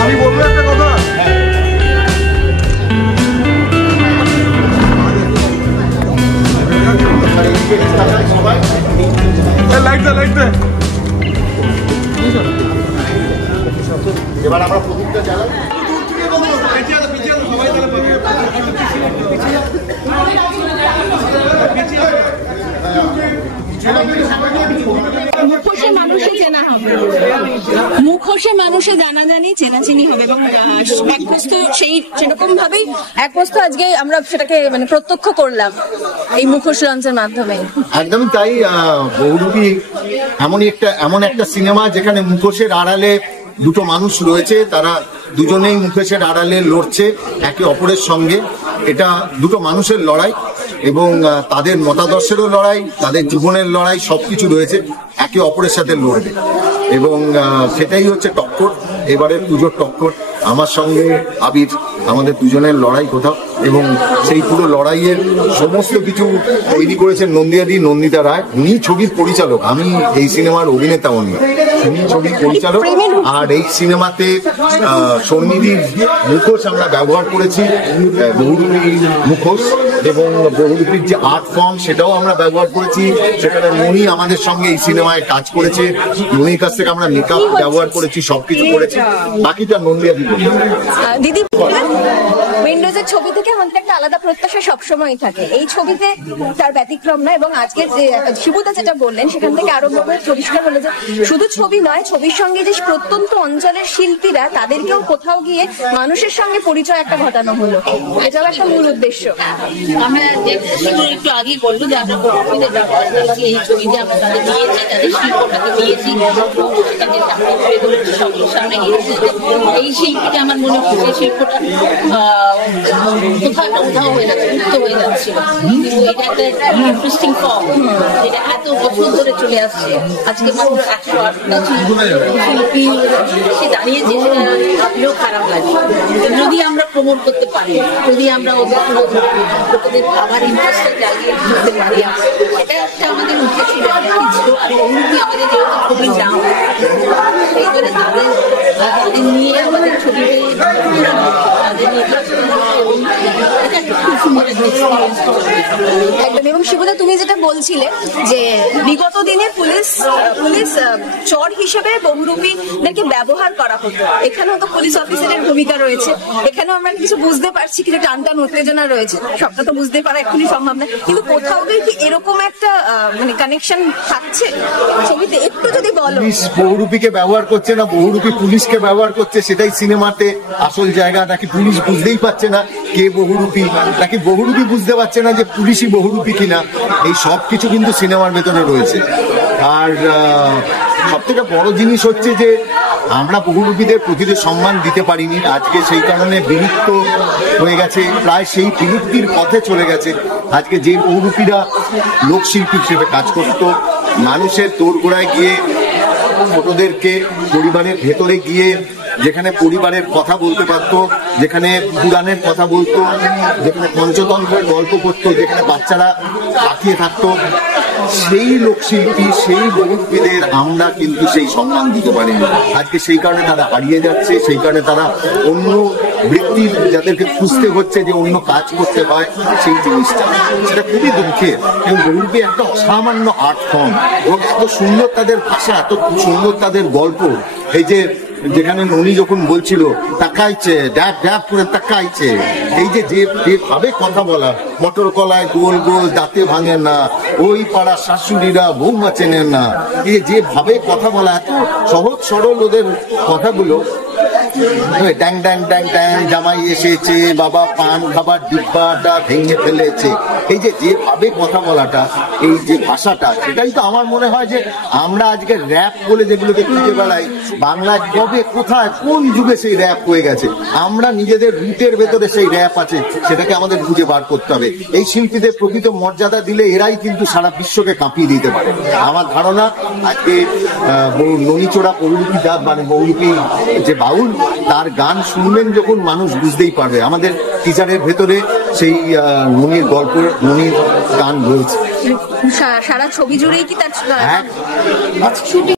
আমি বলবো একটা কথা, এবার আমরা প্রদীপটা জ্বালাই। মুখোশে মানুষে চেনা হবে, মুখোশে মানুষে জানাজানি চেনাচিনি হবে এবং এক বস্তু সেরকম ভাবেই এক বস্তু আজকে আমরা সেটাকে মানে প্রত্যক্ষ করলাম এই মুখোশ লঞ্চের মাধ্যমে। একদমই তাই। বহুরূপী এমন একটা সিনেমা যেখানে মুখোশের আড়ালে দুটো মানুষ রয়েছে, তারা দুজনেই মুখোশের আড়ালে লড়ছে একে অপরের সঙ্গে। এটা দুটো মানুষের লড়াই এবং তাদের মতাদর্শেরও লড়াই, তাদের জীবনের লড়াই, সবকিছু রয়েছে, একে অপরের সাথে লড়বে এবং সেটাই হচ্ছে টক্কর, এবারের পুজোর টক্কর। আমার সঙ্গে আবির, আমাদের দুজনের লড়াই কোথাও, এবং সেই পুরো লড়াইয়ের সমস্ত কিছু তৈরি করেছেন নন্দিতা রায়। উনি ছবির পরিচালক, আমি এই সিনেমার অভিনেতা, উনি ছবির পরিচালক। আর এই সিনেমাতে সন্নিধির মুখোশ আমরা ব্যবহার করেছি, বহুরূপী মুখোশ, এবং বহুরূপীর যে আর্ট ফর্ম সেটাও আমরা ব্যবহার করেছি। সেখানে মনি আমাদের সঙ্গে এই সিনেমায় কাজ করেছে, মনির কাছ থেকে আমরা মেকআপ ব্যবহার করেছি, সবকিছু করেছি। বাকিটা নন্দিয়া দিদি উইন্ডোজের ছবি থেকে আমাদের একটা আলাদা প্রত্যাশা সবসময় থাকে, এই ছবিতে তার ব্যতিক্রম নয়। এবং আজকে যে শিবুদা যেটা বললেন সেখান থেকে আরো পরিষ্কার হলো যে শুধু ছবি নয়, ছবির সঙ্গে যে প্রত্যন্ত অঞ্চলের শিল্পীরা তাদেরকেও কোথাও গিয়ে মানুষের সঙ্গে পরিচয় একটা ঘটানো হলো, এটাও একটা মূল উদ্দেশ্য। আমরা একটু আগেই বললো যে আমরা কর্মীদের ব্যবহার করেছি এই ছবিতে, আমরা তাদের নিয়েছি, তাদের শিল্পটাকে নিয়েছি, তাদের তুলে ধরেছি সবার সামনে গিয়েছি। এই শিল্পীটা আমার মনে হচ্ছে শিল্পটা কোথাও উধাও হয়ে যাচ্ছে, মুক্ত হয়ে যাচ্ছিল, কিন্তু এটা একটা ইন্টারেস্টিং ফর্ম যেটা এত বছর ধরে চলে আসছে। আজকে মাত্র 108টা শিল্পী সে দাঁড়িয়েছে, সেটা খারাপ লাগে। যদি আমরা প্রমোট করতে পারি, যদি আমরা লোকেদের আবার ইন্টারেস্টটা জাগিয়ে তুলতে পারি, এটা একটা আমাদের উদ্দেশ্য ছিল। আর অনুভূতি আমাদের যেহেতু খুবই দাম, সেই জন্য তাদের নিয়ে আমাদের ছবিতে একদম। এবং শিবুদা তুমি যেটা বলছিলে যে বিগত দিনে পুলিশ চর হিসেবে বহুরূপীদেরকে ব্যবহার করা হতো, এখানেও তো পুলিশ অফিসারের ভূমিকা রয়েছে, এখানেও আমরা কিছু বুঝতে পারছি, কিছু টানটান উত্তেজনা রয়েছে, সবটা তো বুঝতে পারা এখনই সম্ভব না, কিন্তু কোথাও কি এরকম একটা মানে কানেকশন থাকছে ছবিতে? একটু যদি বলো। পুলিশ বহুরূপীকে ব্যবহার করছে না, বহুরূপী পুলিশকে ব্যবহার করছে, সেটাই সিনেমাতে আসল জায়গা। নাকি পুলিশ বুঝতেই পারছে না কে বহুরূপী, নাকি বহুরূপী বুঝতে পারছে না যে পুলিশই বহুরূপী কিনা, এই সব কিছু কিন্তু সিনেমার ভেতরে রয়েছে। আর সব থেকে বড় জিনিস হচ্ছে যে আমরা বহুরূপীদের প্রতিটি সম্মান দিতে পারিনি, আজকে সেই কারণে বিলুপ্ত হয়ে গেছে, প্রায় সেই বিলুপ্তির পথে চলে গেছে। আজকে যে বহুরূপীরা লোকশিল্পী হিসেবে কাজ করত, মানুষের তোড়গোড়ায় গিয়ে ছোটদেরকে পরিবারের ভেতরে গিয়ে যেখানে পরিবারের কথা বলতে পারতো, যেখানে পুরাণের কথা বলতো, যেখানে পঞ্চতন্ত্রের গল্প করতো, যেখানে বাচ্চারা তাকিয়ে থাকতো, সেই লোকশিল্পী, সেই বহুরূপীদের আমরা কিন্তু সেই সম্মান দিতে পারিনি। আজকে সেই কারণে তারা হারিয়ে যাচ্ছে, সেই কারণে তারা অন্য বৃত্তি যাদেরকে খুঁজতে হচ্ছে, যে অন্য কাজ করতে হয়, সেই জিনিসটা সেটা খুবই দুঃখের। এবং বহুরূপী একটা অসামান্য আর্ট ফর্ম, এবং এত সুন্দর তাদের ভাষা, এত সুন্দর তাদের গল্প। এই যে যেখানে ননি যখন বলছিল তাকাইছে, ড্যাব ড্যাব করে তাকাইছে, এই যেভাবে কথা বলা, মটর কলায় গোল গোল দাঁতে ভাঙে না, ওই পাড়া শাশুড়িরা বৌমা চেনেন না, এই যেভাবে কথা বলা, এত সহজ সরল ওদের কথাগুলো। ড্যাং ড্যাং ড্যাং ড্যাং, জামাই এসেছে, বাবা পান খাবার ডিব্বাটা ভেঙে ফেলেছে, এই যেভাবে কথা বলাটা, এই যে ভাষাটা, সেটাই তো আমার মনে হয় যে আমরা আজকে র্যাপ বলে যেগুলোকে খুঁজে বেড়াই, বাংলায় কবে কোথায় কোন যুগে সেই র্যাপ হয়ে গেছে, আমরা নিজেদের রুটের ভেতরে সেই র্যাপ আছে, সেটাকে আমাদের খুঁজে বার করতে হবে। এই শিল্পীদের প্রকৃত মর্যাদা দিলে এরাই কিন্তু সারা বিশ্বকে কাঁপিয়ে দিতে পারে। আমার ধারণা আজকে ননিচোড়া বহুরূপী মানে বহুরূপী যে বাউল তার গান শুনবেন যখন মানুষ বুঝতেই পারবে। আমাদের টিচারের ভেতরে সেই মনির গল্প, মনির গান রয়েছে। সারা ছবি জুড়েই কি তার হ্যাঁ। শুটিং